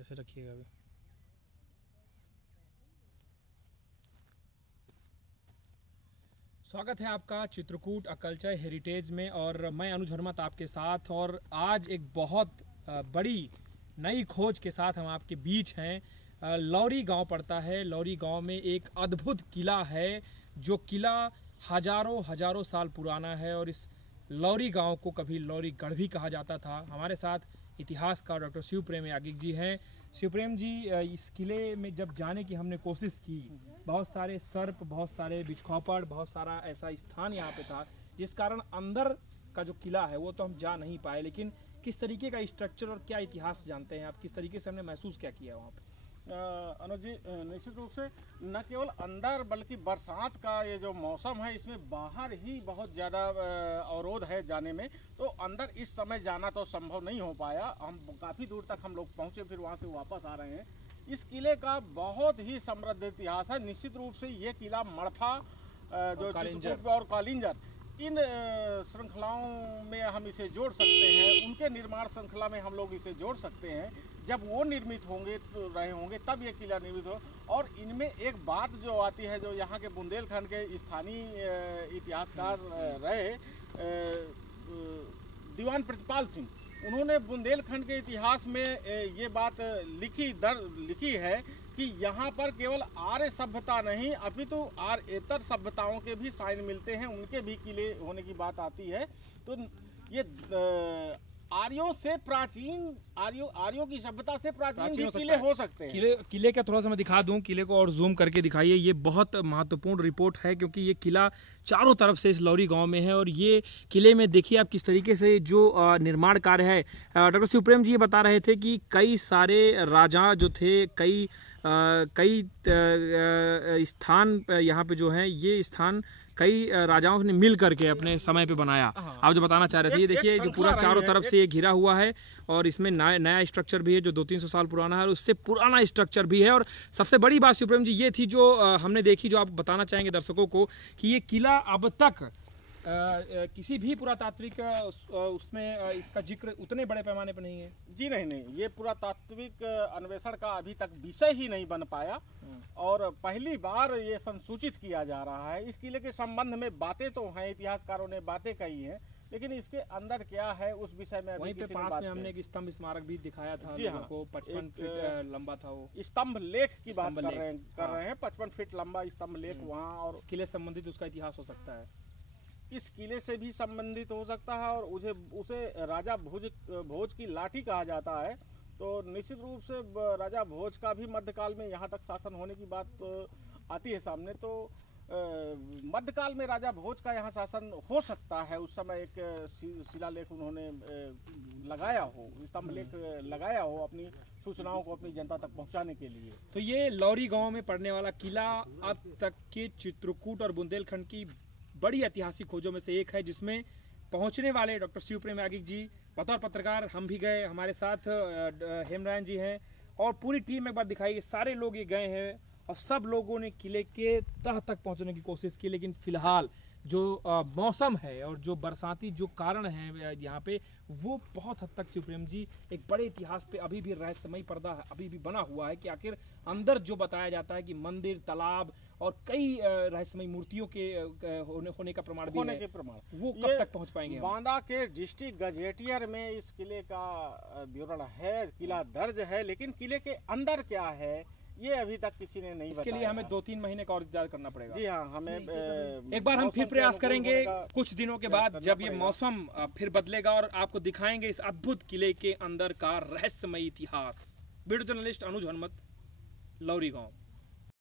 ऐसे रखिएगा अभी। स्वागत है आपका चित्रकूट कल्चर हेरिटेज में, और मैं अनुज हरमत आपके साथ। और आज एक बहुत बड़ी नई खोज के साथ हम आपके बीच हैं। लौरी गांव पड़ता है। लौरी गांव में एक अद्भुत किला है, जो किला हजारों साल पुराना है, और इस लौरी गांव को कभी लौरी गढ़ भी कहा जाता था। हमारे साथ इतिहासकार डॉक्टर शिवप्रेम यागिक जी हैं। शिवप्रेम जी, इस किले में जब जाने की हमने कोशिश की, बहुत सारे सर्प, बहुत सारे बिच्छखोपड़, बहुत सारा ऐसा स्थान यहाँ पे था, जिस कारण अंदर का जो किला है वो तो हम जा नहीं पाए। लेकिन किस तरीके का स्ट्रक्चर और क्या इतिहास जानते हैं आप, किस तरीके से हमने महसूस क्या किया वहाँ पे? अनुज जी, निश्चित रूप से न केवल अंदर बल्कि बरसात का ये जो मौसम है, इसमें बाहर ही बहुत ज़्यादा अवरोध है जाने में। तो अंदर इस समय जाना तो संभव नहीं हो पाया। हम काफ़ी दूर तक हम लोग पहुँचे, फिर वहाँ से वापस आ रहे हैं। इस किले का बहुत ही समृद्ध इतिहास है। निश्चित रूप से ये किला मड़फा, जो चित्रकूट और कालिंजर, इन श्रृंखलाओं में हम इसे जोड़ सकते हैं। उनके निर्माण श्रृंखला में हम लोग इसे जोड़ सकते हैं। जब वो निर्मित होंगे तो रहे होंगे, तब ये किला निर्मित हो। और इनमें एक बात जो आती है, जो यहाँ के बुंदेलखंड के स्थानीय इतिहासकार रहे दीवान प्रतिपाल सिंह, उन्होंने बुंदेलखंड के इतिहास में ये बात लिखी है कि यहाँ पर केवल आर्य सभ्यता नहीं, अपितु आर्येतर सभ्यताओं के भी साइन मिलते हैं, उनके भी किले होने की बात आती है। तो ये आर्यों से प्राचीन, आर्यों की सभ्यता से प्राचीन भी किले हो सकते हैं। किले का थोड़ा सा मैं दिखा दूं, किले को और जूम करके दिखाइए। ये बहुत महत्वपूर्ण रिपोर्ट है, क्योंकि ये किला चारों तरफ से इस लौरी गांव में है। और ये किले में देखिए आप किस तरीके से जो निर्माण कार्य है। डॉक्टर शिवप्रेम जी ये बता रहे थे कि कई सारे राजा जो थे, कई स्थान यहाँ पे जो है, ये स्थान कई राजाओं ने मिल करके अपने समय पे बनाया। आप जो बताना चाह रहे थे, ये देखिए जो पूरा चारों तरफ से ये घिरा हुआ है, और इसमें नया स्ट्रक्चर भी है जो 200-300 साल पुराना है, और उससे पुराना स्ट्रक्चर भी है। और सबसे बड़ी बात शिवप्रेम जी ये थी जो हमने देखी, जो आप बताना चाहेंगे दर्शकों को, कि ये किला अब तक किसी भी पुरातात्विक उसमें इसका जिक्र उतने बड़े पैमाने पर नहीं है। जी नहीं, ये पुरातात्विक अन्वेषण का अभी तक विषय ही नहीं बन पाया, और पहली बार ये संसूचित किया जा रहा है। इस किले के संबंध में बातें तो हैं, इतिहासकारों ने बातें कही हैं, लेकिन इसके अंदर क्या है उस विषय में वहीं पे पास में हमने एक स्तंभ स्मारक भी दिखाया था। जी हाँ, को 55 फीट लंबा था वो स्तंभ लेख की बात कर रहे हैं। 55 फीट लंबा स्तंभ लेख वहाँ, और इस किले से संबंधित उसका इतिहास हो सकता है। इस किले से भी संबंधित हो सकता है, और उसे राजा भोज की लाठी कहा जाता है। तो निश्चित रूप से राजा भोज का भी मध्यकाल में यहाँ तक शासन होने की बात आती है सामने। तो मध्यकाल में राजा भोज का यहाँ शासन हो सकता है। उस समय एक शिलालेख उन्होंने लगाया हो, स्तंभ लेख लगाया हो, अपनी सूचनाओं को अपनी जनता तक पहुँचाने के लिए। तो ये लौरी गाँव में पड़ने वाला किला अब तक के चित्रकूट और बुंदेलखंड की बड़ी ऐतिहासिक खोजों में से एक है, जिसमें पहुंचने वाले डॉक्टर शिवप्रेम यागिक जी बतौर पत्रकार हम भी गए, हमारे साथ हेमराज जी हैं, और पूरी टीम एक बार दिखाई, सारे लोग ये गए हैं, और सब लोगों ने किले के तह तक पहुंचने की कोशिश की। लेकिन फिलहाल जो मौसम है और जो बरसाती जो कारण है यहाँ पे, वो बहुत हद तक शिवप्रेम जी एक बड़े इतिहास पे अभी भी रहस्यमयी पर्दा अभी भी बना हुआ है, कि आखिर अंदर जो बताया जाता है कि मंदिर, तालाब और कई रहस्यमयी मूर्तियों के होने का प्रमाण भी है, वो कब तक पहुँच पाएंगे? बांदा के डिस्ट्रिक्ट गजेटियर में इस किले का विवरण है, किला दर्ज है, लेकिन किले के अंदर क्या है ये अभी तक किसी ने नहीं बताया। इसके लिए हमें 2-3 महीने का और इंतजार करना पड़ेगा। जी हाँ, हमें एक बार हम फिर प्रयास करेंगे कुछ दिनों के बाद, जब ये मौसम फिर बदलेगा, और आपको दिखाएंगे इस अद्भुत किले के अंदर का रहस्यमयी इतिहास। वीडियो जर्नलिस्ट अनुज हरमत, लौरी गांव।